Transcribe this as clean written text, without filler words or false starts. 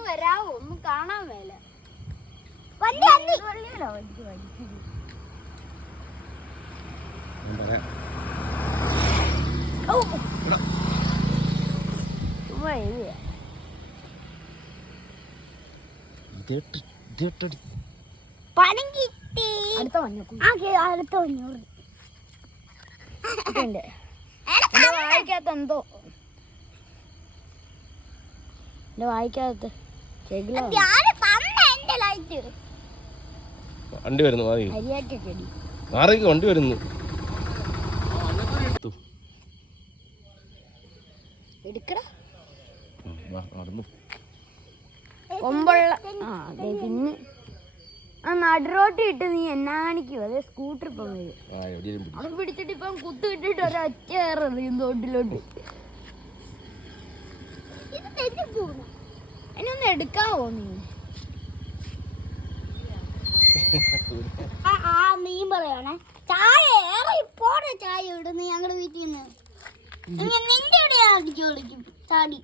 ഒന്ന് വരാവോ? ഒന്ന് കാണാൻ മേല. വായിക്കാത്ത വായിക്കാത്ത വണ്ടി വരുന്നു. വണ്ടി വരുന്നു. പിന്നെ നടുറോട്ടി ഇട്ട് നീ എന്നാണിക്കോ? അതെ സ്കൂട്ടർ ഇപ്പം വരും. അത് പിടിച്ചിട്ട് ഇപ്പം കുത്തു ഇട്ടിട്ട് ഒരൊറ്റ കയറിയും തോട്ടിലോട്ട്. അതിനൊന്ന് എടുക്കാവോ നീ? നീ പറയണേ ചായ ഏറെ പോടെ ചായ ഇടുന്നു ഞങ്ങളുടെ വീട്ടിൽ നിന്ന്. നിന്റെ ഇവിടെ ചോദിക്കും ചാടി.